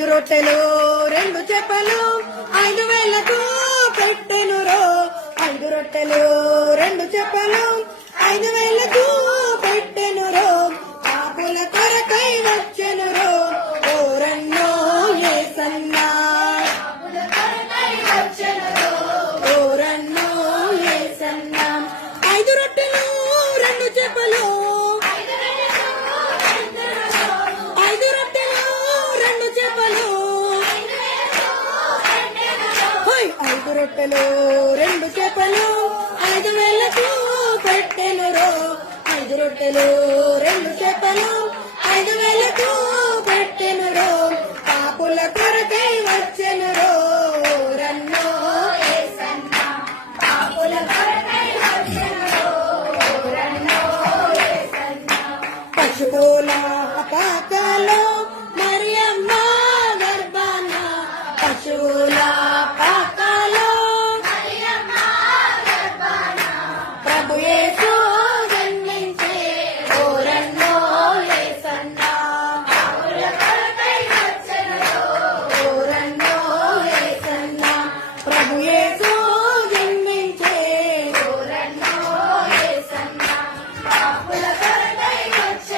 5 రొట్టెలు 2 చేపలు 5,000కు పెట్టెనురో 5 రొట్టెలు 2 చేపలు 5,000కు పెట్టెనురో పాపుల కొరకై వచ్చెనురో ఓరన్నో యేసన్నా ఓరన్నో యేసన్నా 5 రొట్టెలు 2 చేపలు 5 రొట్టెలు 2 చేపలు 5 రొట్టెలు 2 చేపలు 5,000కు పెట్టెనురో 5 రొట్టెలు 2 చేపలు 5,000కు పెట్టెనురో పాపుల కొరకై వచ్చెనురో రన్నో యేసన్నా పాపుల కొరకై వచ్చెనురో రన్నో యేసన్నా పశువుల పాకలో మరియమ్మ గర్భాన పశువుల పాకలో మరియమ్మ గర్భాన ప్రభు యేసు జన్మించే ఓరన్నో యేసన్నా పాపుల కొరకై వచ్చెనురో ఓరన్నో యేసన్నా ప్రభు యేసు